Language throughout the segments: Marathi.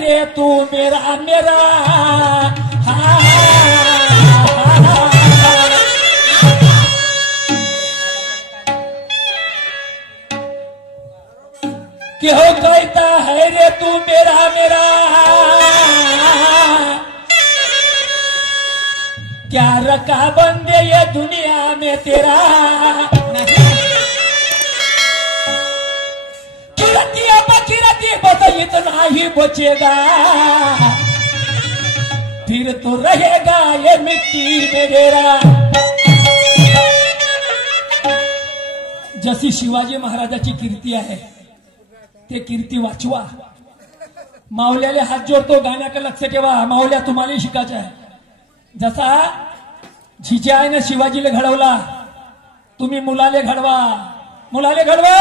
रे तू मेरा मेरा क्यों कहता है रे तू मेरा मेरा क्या रखा बंदे ये दुनिया में तेरा किरती बस इतना ही बचेगा फिर तो रहेगा ये मिट्टी में डेरा। जशी शिवाजी महाराजाची कीर्ती आहे ते कीर्ती वाचवा। माऊल्याले हात जोडतो गाण्याकडे लक्ष ठेवा। माऊल्या तुम्हाला शिकायचं आहे। जसा जिजाईने शिवाजीला घडवला तुम्ही मुलाले घडवा मुलाले घडवा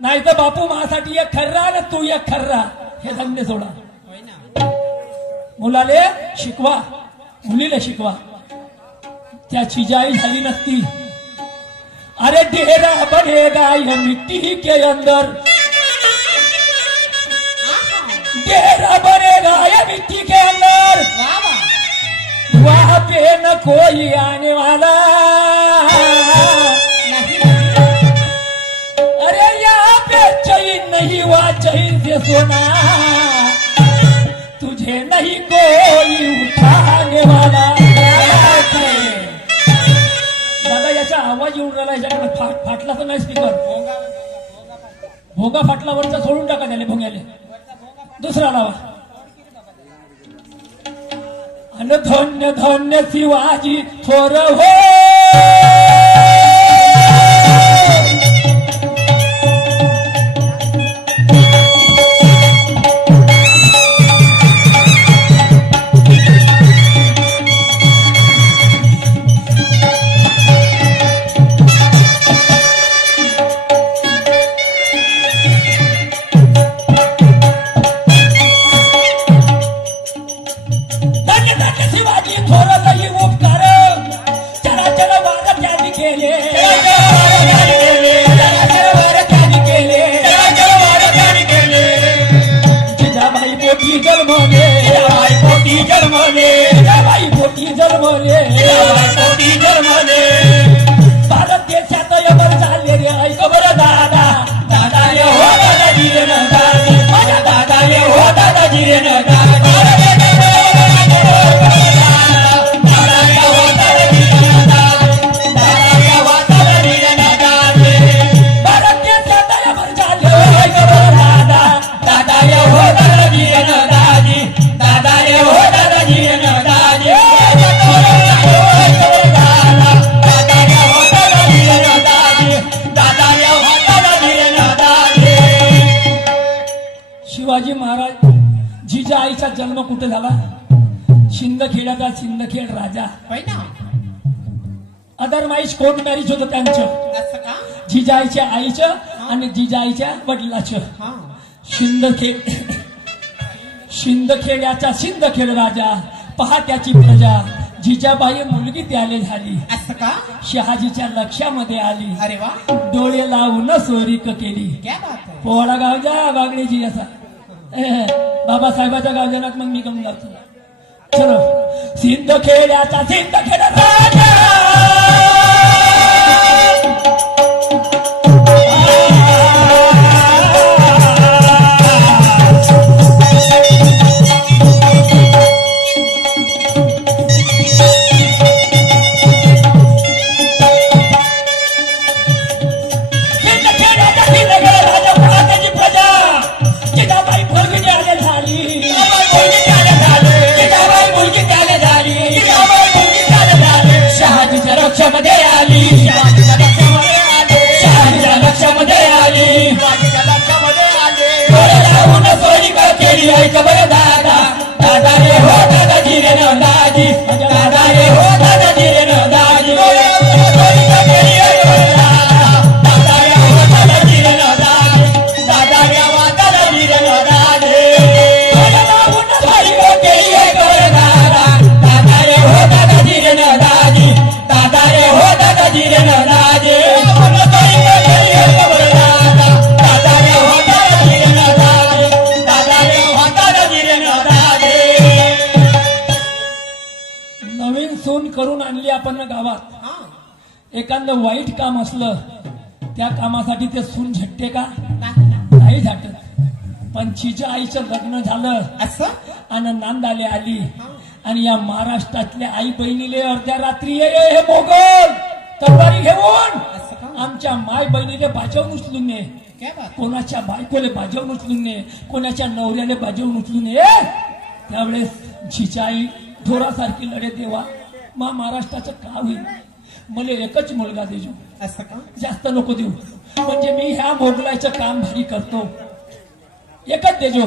नाही तर बापू माझ्यासाठी एक खर्रा आणि तू एक खर्रा हे धंदे सोडा। मुलाले शिकवा मुलीला शिकवा। त्या जिजाई झाली नसती अरे डेरा बनेगा ये मिट्टी के अंदर डेरा बनेगा ये मिट्टी के अंदर वहां पे न कोई आने वाला अरे यहाँ पे चैन नहीं हुआ चैन से सोना तुझे नहीं कोई उठाने वाला। दादा याचा आवाज येऊन राहिला याच्याकडे फाटला तर नाही स्पीकर भोगा फाटला वरचा सोडून टाका त्याला भोंग्याले दुसरा लावा। अन धन्य धन्य शिवाजी थोर हो भारत देशात अमर झाले रे ऐक बरं दादा दादा ये हो दादाजी रे न दादा माझ्या दादा ये हो दादाजी रे न दादा भारत देशात अमर झाले ऐक बरं दादा दादा ये हो दादाजी रे न दादी दादा ये हो दादाजी रे न दादी शिवाजी महाराज जिजाईचा जन्म कुठे झाला शिंदखेड्याचा Sindkhed Raja otherwise court marriage होतं त्यांचं जिजाईच्या आईचं आणि जिजाईच्या वडिलाचं। शिंदखेड्याचा सिंदखेड राजा पहाट्याची प्रजा जिजाबाई मुलगी त्याले झाली शहाजीच्या लक्षामध्ये आली। अरे वा डोळे लावून सोरीक केली पोवाडा गावजा बागडीची असा बाबासाहेबाच्या गावजनात मग मी कमी गावतो। चलो सिंदखेड्याचा सिंदखेड राजा करून आणली आपण गावात. एखादं वाईट काम असलं त्या कामासाठी ते सून झटते का? नाही झटत. पण तिच्या आईचं लग्न झालं असं आणि नांदाले आली आणि या महाराष्ट्रातल्या आई बहिणीले अर्ध्या रात्री हे मोगल तलवारी घेऊन आमच्या माय बहिणीले बाजवून उचलून ने, कोणाच्या बायकोले बाजवून उचलून ने, कोणाच्या नवऱ्याले बाजवून उचलून ने. त्यावेळेस झिच्या आई ढोरासारखी लढे देवा मा महाराष्ट्राचं का होईल, मला एकच मुलगा देजो, असं का जास्त नको देऊ, म्हणजे मी ह्या मोगलायचं काम भारी करतो, एकच देजो.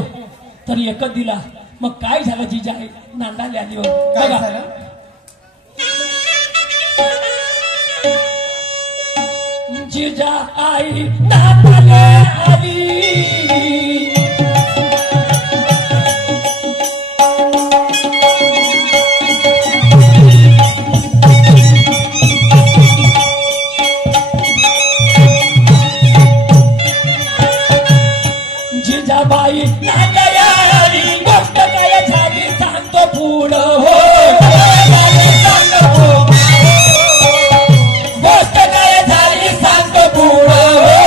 तर एकच दिला. मग काय झालं जिजा आई नांदाले आली बघा. जिजा आई नांदाले आली, जिजाबाई नांदाले आली, गोष्ट काय झाली सांगतो पुढं हो, गोष्ट काय झाली सांगतो पुढं हो.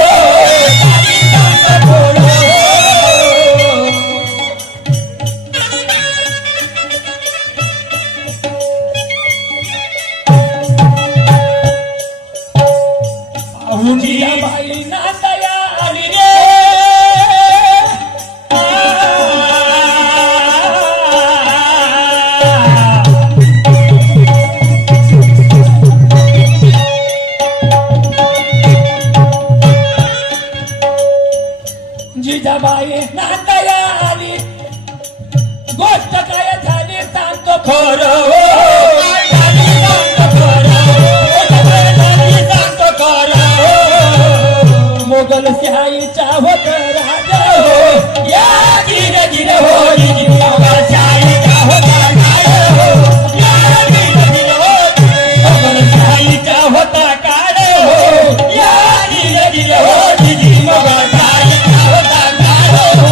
जिजाबाई नांदाले आली रे, जिजाबाई नांदाले आली, गोष्ट काय झाली सांगतो खरं हो, सांगतो खरं हो. मोगलशाहीचा होत राजा हो, या गिरे गिरे हो, मोगलशाहीचा होता काळ हो, या गिरे गिरे हो, मोगलशाहीचा होता काळ हो, या गिरे गिरे हो, मोगलशाहीचा होता काळ हो,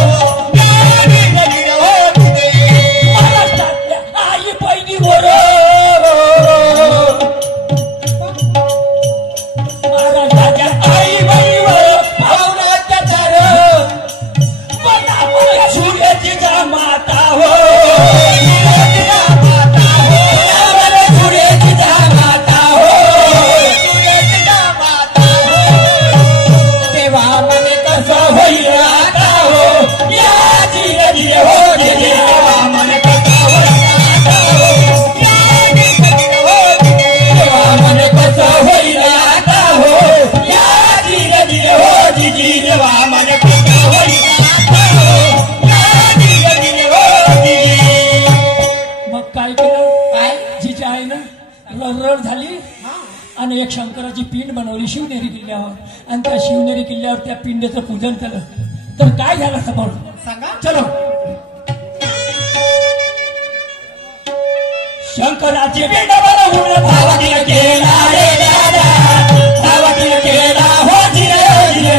या गिरे गिरे हो. महाराष्ट्रातल्या आई बहिणीवर महाराष्ट्राच्या आई बहिणीवर पाहुणा अत्याचार, सूर्याची जा माता हो, सूर्याची जा माता हो, सूर्याची जा माता हो. तेव्हा मने कसं होईल आता हो, या जिरे जिरे हो, तेव्हा मने कसं होईल आता हो, या जिरे जिरे हो, तेव्हा मने कसं होईल आता हो, या जिरे जिरे हो, जिजी जेव्हा मने कसं होईल आता हो, या जिरे जिरे हो, जिजी. मग काय केलं? काय जिच्या आईनं रडरड झाली आणि एक शंकराची पिंड बनवली शिवनेरी किल्ल्यावर आणि त्या शिवनेरी किल्ल्यावर त्या पिंडेचं पूजन केलं. तर काय झालं समोर सांगा. चलो. शंकराची पिंड बनवून भावातील केला रे दादा, भावातील केला हो जिरे जिरे,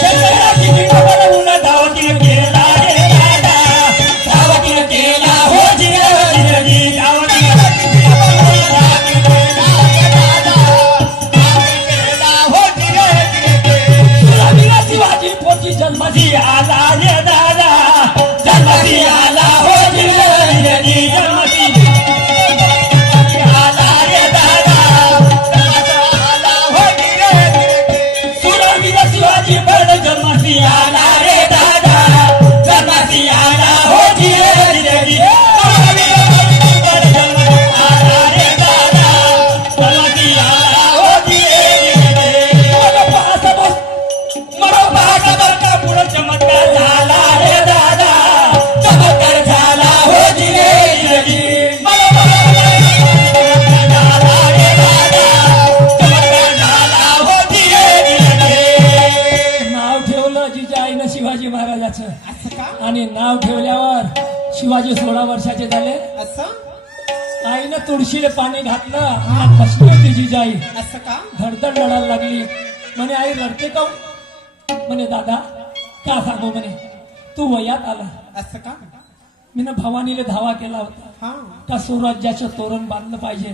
शंकराची पिंड बनवून धावतील केला रे दादा, धावतील केला हो जिरे जिरे, शिवाजी पोटी जन्मसी आला रे दादा, जन्मसी आला हो जिरे जिरे, जन्मसी आला रे दादा, आला हो जिरे जिरे. सुरवीर शिवाजी बळ जन्मसी आला रे दादा, जन्मसी आला हो जिरे जिरे, आला रे दादा, जन्मसी आला हो जिरे जिरे. पुढं चमत्कार झाला रे दादा, चमत्कार झाला हो जिरे जिरे, झाला रे दादा, चमत्कार झाला हो जिरे जिरे. नाव ठेवलं जिजा आईनं शिवाजी महाराजाचं, असं का आणि नाव ठेवल्यावर शिवाजी 16 वर्षाचे झाले. असं आईनं तुळशीला पाणी घातलं, बसली होती जिजाई, असं का धडधड रडायला लागली. म्हणे आई रडते का? म्हणे दादा का सांगू म्हणे, तू वयात आला असं का? मी ना भवानीला धावा केला होता हा का स्वराज्याचं तोरण बांधलं पाहिजे,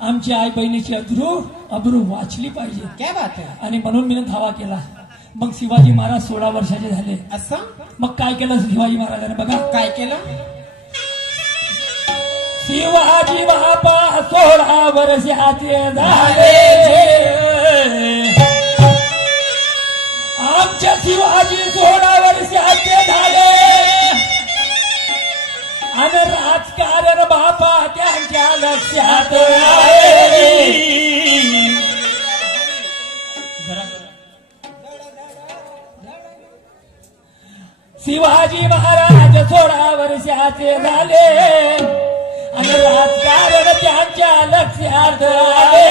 आमची आई बहिणीची अब्रू वाचली पाहिजे. क्या बात आहे. आणि म्हणून मी धावा केला. मग शिवाजी महाराज 16 वर्षाचे झाले. असं मग काय केलं शिवाजी महाराजांनी बघा काय केलं. शिवाजी महापा 16 वर्षाचे झाले, आमच्या शिवाजी 16 वर्षाचे झाले आणि राजकारण बापा त्यांच्या लक्षात आहे. शिवाजी महाराज 16 वर्षाचे झाले आणि राजकारण त्यांच्या लक्षात आले.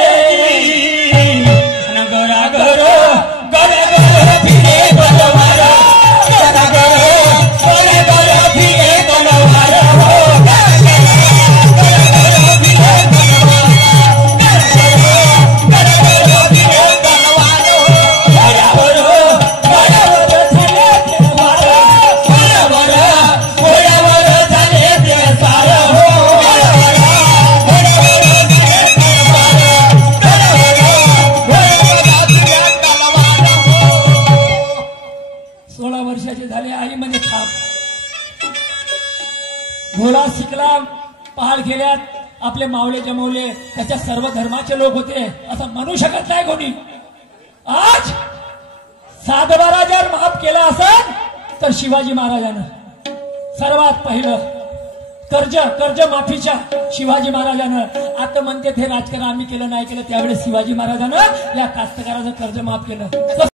गरागर गरागर फिरे बलवार, गरागर फिरे बलवार हो, घोडा शिकला पहाड खेड्यात, आपले मावळे जमवले, त्याच्या सर्व धर्माचे लोक होते असं म्हणू शकत नाही कोणी. आज 7-12 जर माफ केला असेल तर शिवाजी महाराजांना सर्वात पहिलं कर्ज माफीच्या शिवाजी महाराजांना. आता म्हणते ते राजकारण आम्ही केलं नाही केलं, त्यावेळेस शिवाजी महाराजांना या कास्तकाराचं कर्ज माफ केलं.